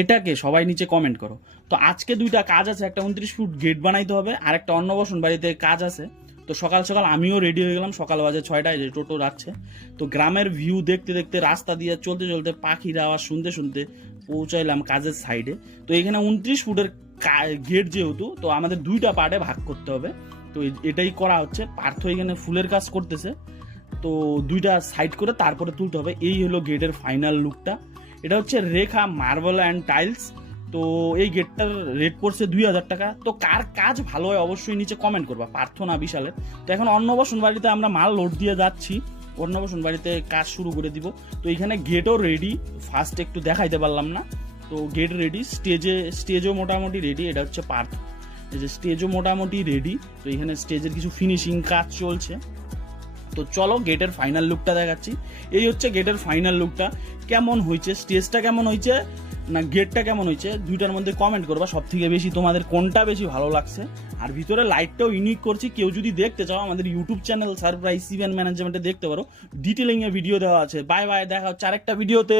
এটাকে সবাই নিচে কমেন্ট করো। তো আজকে দুইটা কাজ আছে, একটা 29 ফুট গেট বানাইতে হবে আর একটা অন্নবসন বাড়িতে কাজ আছে। তো সকাল সকাল আমিও রেডি হয়ে গেলাম, সকাল বাজে 6টায়, যে টোটো যাচ্ছে। তো গ্রামের ভিউ দেখতে দেখতে রাস্তা দিয়ে চলতে চলতে পাখির আওয়াজ শুনতে শুনতে পৌঁছাইলাম কাজের সাইডে। তো এখানে 29 ফুটের গেট যেহেতু, তো আমাদের দুইটা পার্টে ভাগ করতে হবে। তো এটাই করা হচ্ছে। পার্থ এখানে ফুলের কাজ করতেছে, তো দুইটা সাইড করে তারপরে তুলতে হবে। এই হলো গেটের ফাইনাল লুকটা। এটা হচ্ছে রেখা মার্বেল অ্যান্ড টাইলস। তো এই গেটটার রেট পড়ছে 2000 টাকা। তো কার কাজ ভালো হয় অবশ্যই নিচে কমেন্ট করবা, পার্থ না বিশালের। তো এখন অন্নবসন বাড়িতে আমরা মাল লোড দিয়ে যাচ্ছি, অন্নবসন বাড়িতে কাজ শুরু করে দিব। তো এখানে গেটও রেডি, ফার্স্ট একটু দেখাইতে পারলাম না। তো গেট রেডি, স্টেজও মোটামুটি রেডি। এটা হচ্ছে পার্থ, এই যে স্টেজও মোটামুটি রেডি। তো এখানে স্টেজের কিছু ফিনিশিং কাজ চলছে। তো চলো গেটের ফাইনাল লুকটা দেখাচ্ছি। এই হচ্ছে গেটের ফাইনাল লুকটা। কেমন হয়েছে, স্টেজটা কেমন হয়েছে না গেটটা কেমন হয়েছে, দুইটার মধ্যে কমেন্ট করবা সব থেকে বেশি তোমাদের কোনটা বেশি ভালো লাগছে। আর ভিতরে লাইটটাও ইউনিক করছি, কেউ যদি দেখতে চাও আমাদের ইউটিউব চ্যানেল সারপ্রাইজ ইভেন্ট ম্যানেজমেন্টে দেখতে পারো, ডিটেলিং এ ভিডিও দেওয়া আছে। বাই বাই, দেখা হচ্ছে আরেকটা ভিডিওতে।